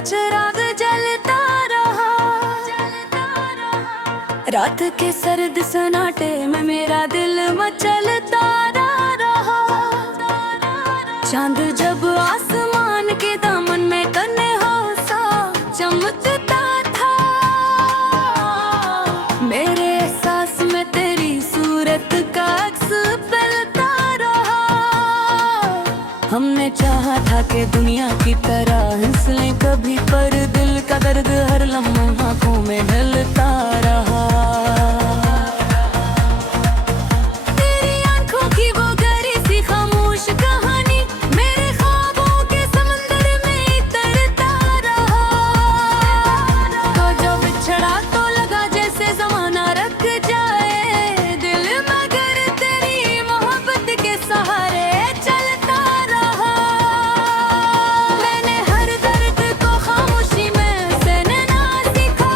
चिराग जलता रहा। रात के सर्द सन्नाटे में मेरा दिल मचलता रहा। चांद जब आसमान के दामन में तन्हा सा चमकता था, मेरे एहसास में तेरी सूरत का अक्स पलता रहा। हमने चाहा था कि दुनिया की तरह हंस लें कभी, पर दिल का दर्द हर लम्हा आंखों में ढलता रहा। तेरी आंखों की वो गहरी सी खामोश कहानी मेरे ख्वाबों के समंदर में तैरता रहा। तो जब बिछड़ा तो लगा जैसे जमाना रख जाए दिल, मगर तेरी मोहब्बत के सहारे चलता रहा। मैंने हर दर्द को खामोशी में सहना सीखा।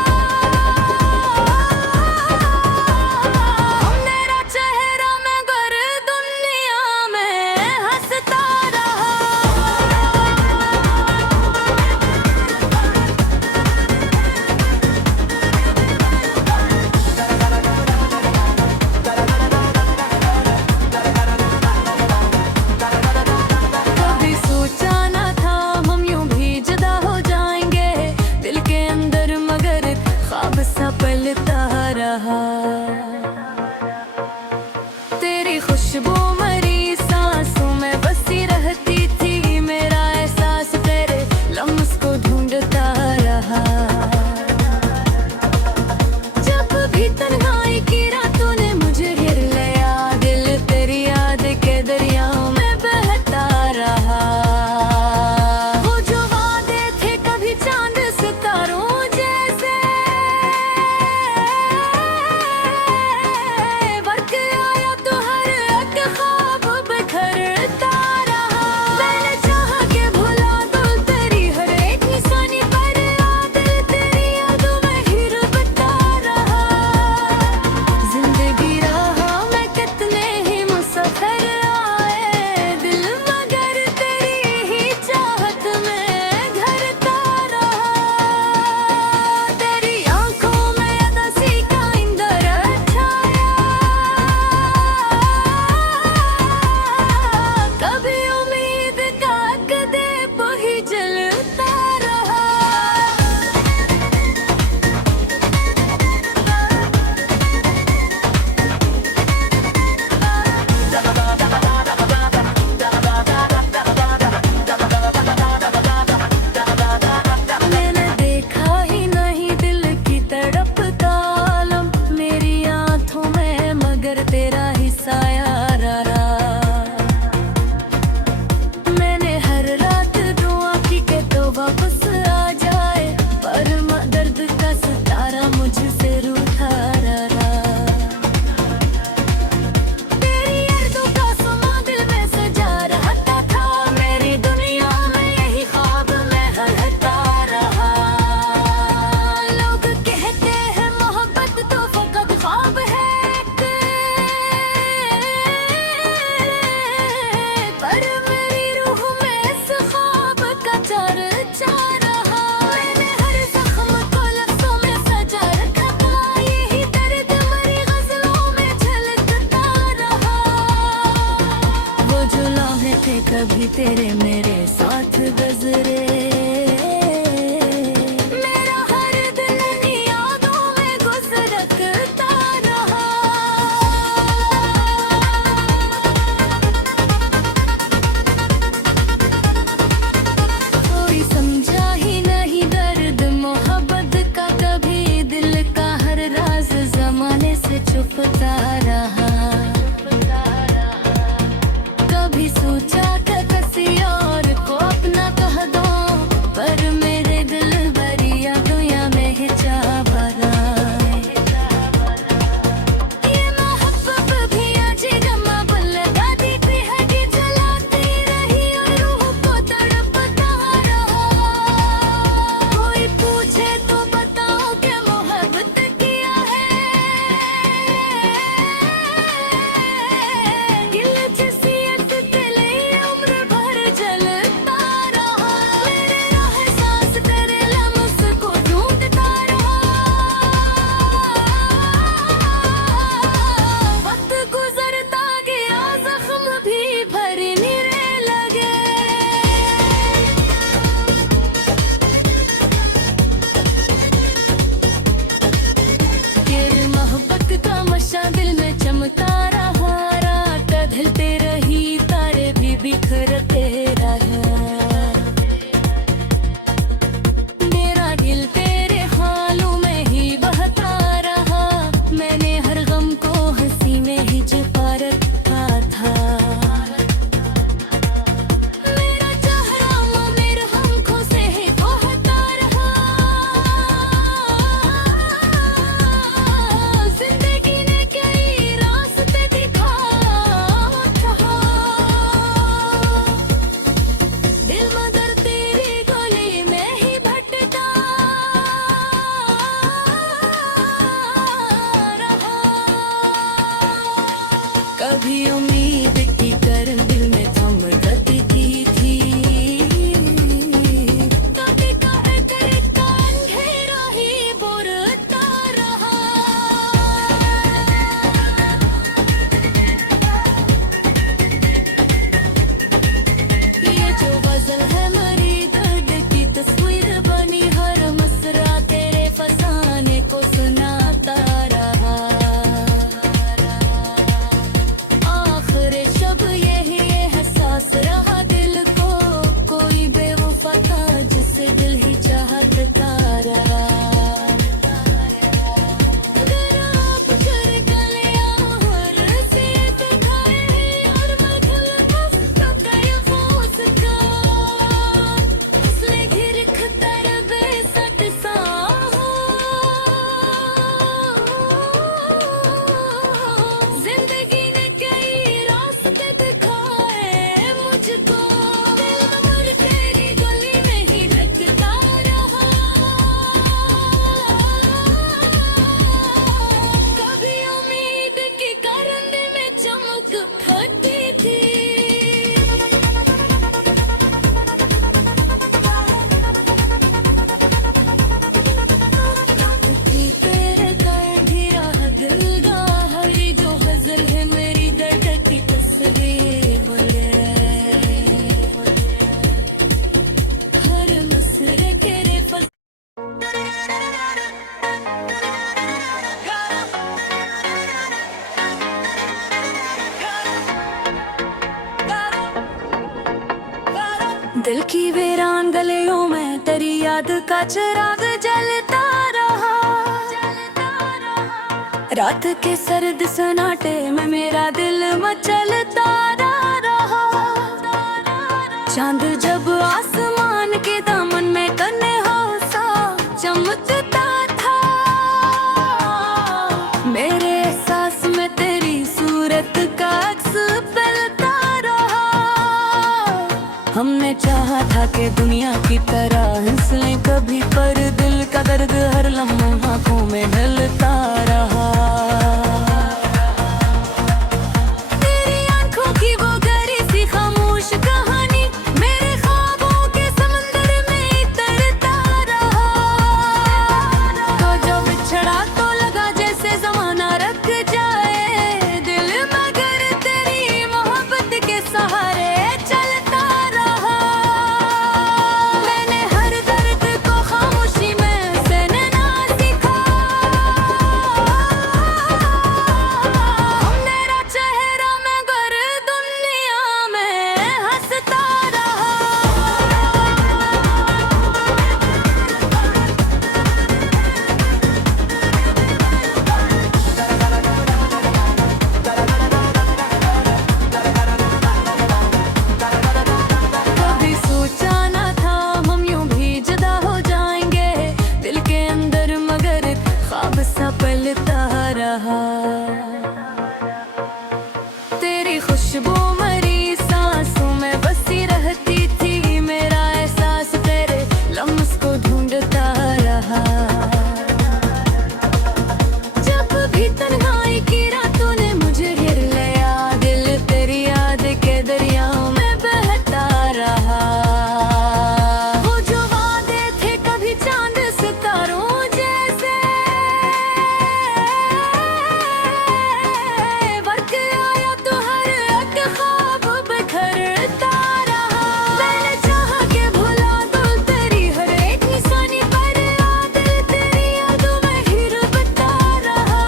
याद का चिराग जलता रहा। रात के सर्द सन्नाटे में मेरा दिल मचलता रहा। चांद जब आसमान के दामन में तन्हा सा चमकता था, मेरे एहसास में तेरी सूरत का अक्स पलता रहा। हमने चाहा था कि दुनिया की तरह हंस लें कभी, पर दिल का दर्द हर लम्हा आंखों में ढलता रहा। तेरी आंखों की वो गहरी सी खामोश कहानी मेरे ख्वाबों के समंदर में तैरता रहा। तो जब बिछड़ा तो लगा जैसे जमाना रख जाए दिल, मगर तेरी मोहब्बत के सहारे चलता रहा। मैंने हर दर्द को खामोशी में सहना सीखा। मेरा चेहरा मगर दुनिया में हंसता रहा। कभी सोचा ना था हम यूं भी जुदा हो जाएंगे, दिल के अंदर मगर ख्वाब सा पलता रहा। तेरी खुशबू मरी सांसों में बसी रहती थी, मेरा एहसास तेरे लम्स को ढूंढता रहा। जब भी तन्हाई की रातों ने मुझे घेर लिया, दिल तेरी याद के दरियाओं में बहता रहा। वो जो वादे थे कभी चांद सितारों जैसे, वक्त आया तो हर एक ख्वाब बिखरता रहा। मैंने चाहा कि भुला दूं तेरी हर एक निशानी, पर दिल तेरी यादों में ही डूबता रहा।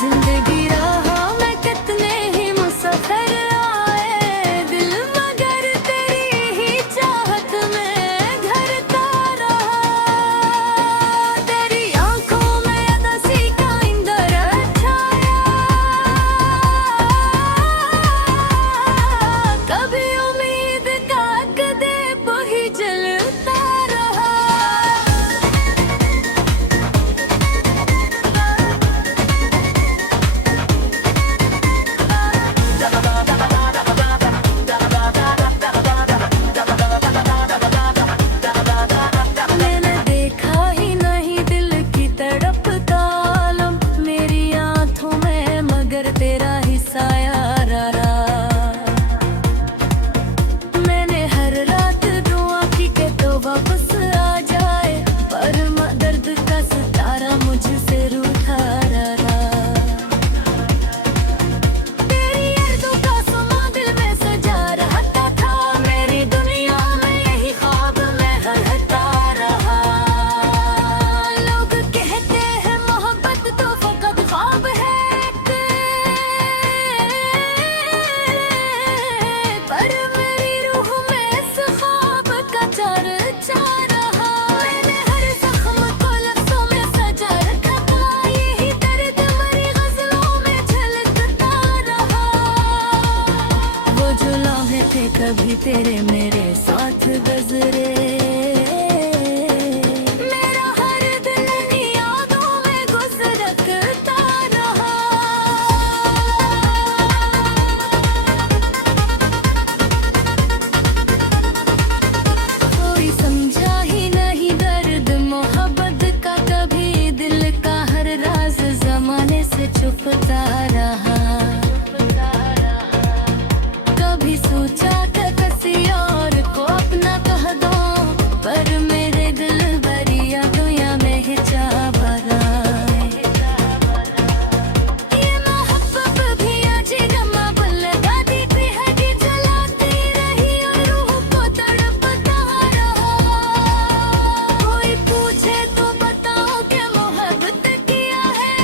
जिंदगी रहा मैं कितने ही मुसफर आए दिल, मगर तेरी ही चाहत में घरता रहा। तेरी आंखों में अदासी का इंदर छाया, कभी उम्मीद का कदीप ही जलता रहा। मैंने देखा ही नहीं दिल की तड़प का आलम, मेरी आंखों में मगर तेरा ही साया रहा। मैंने हर रात दुआ की कि तो वापस आ जाए, पर दर्द का सितारा मुझसे रूठा रहा। तेरी यादों का समा दिल में सजा रहता था, मेरी दुनिया में यही ख्वाब में हंसता रहा। लोग कहते हैं मोहब्बत तो फकत ख्वाब है, पर मेरी रूह में इस ख्वाब का चर्चा रहा। मैंने हर जख्म को लफ्ज़ों में सजा रखा था, यही दर्द मरी गज़लों में झलकता रहा। वो जो लम्हे थे कभी तेरे मेरे साथ गुज़रे, मेरा हर दिल इन यादों में गुज़रता रहा। कोई समझा ही नहीं दर्द मोहब्बत का, कभी दिल का हर राज जमाने से छुपता रहा। कभी सोचा कि किसी और को अपना कह दो, पर मेरे दिल भरी दुनिया में हिचा भरा। ये मोहब्बत भी अजी गमा पर लगाती थी, हटी जलाती रही और रूह को तड़पता रहा। कोई पूछे तो बताओ कि मोहब्बत किया है,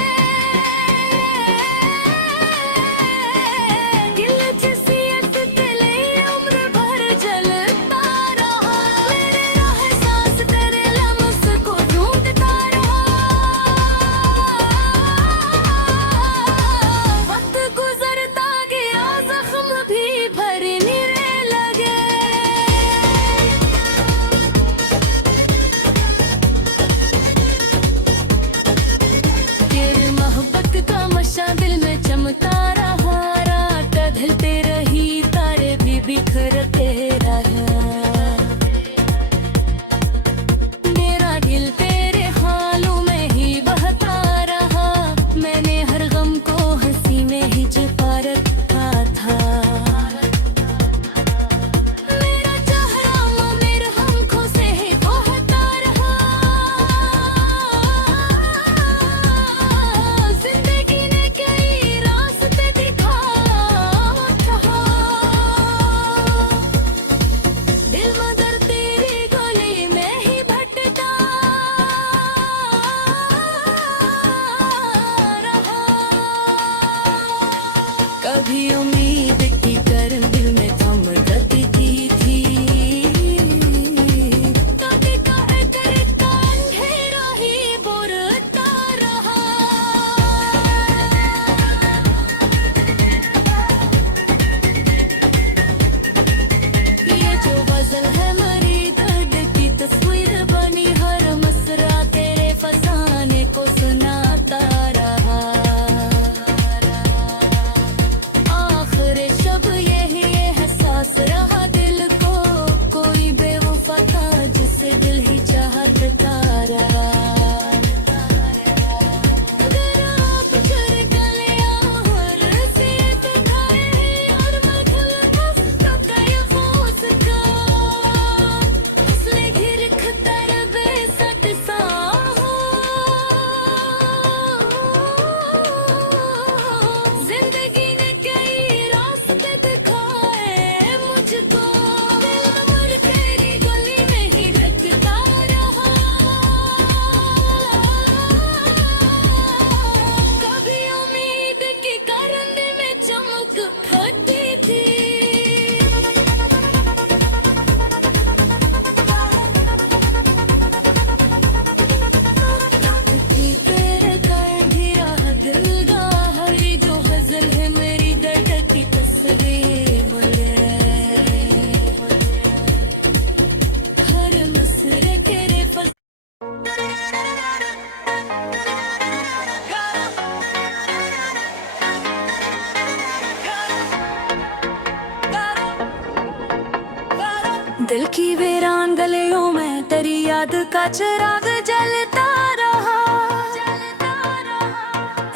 याद का चिराग जलता रहा।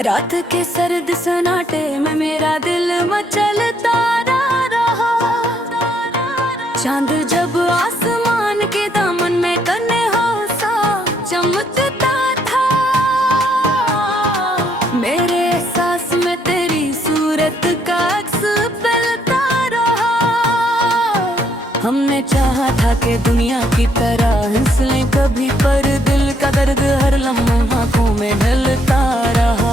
रात के सर्द सन्नाटे में मेरा दिल मचलता रहा। चांद जब आसमान के दामन में तन्हा सा चमकता था, मेरे एहसास में तेरी सूरत का अक्स पलता रहा। हमने चाहा था कि दुनिया की तरह हंस लें कभी, पर दिल का दर्द हर लम्हा आँखों में ढलता रहा।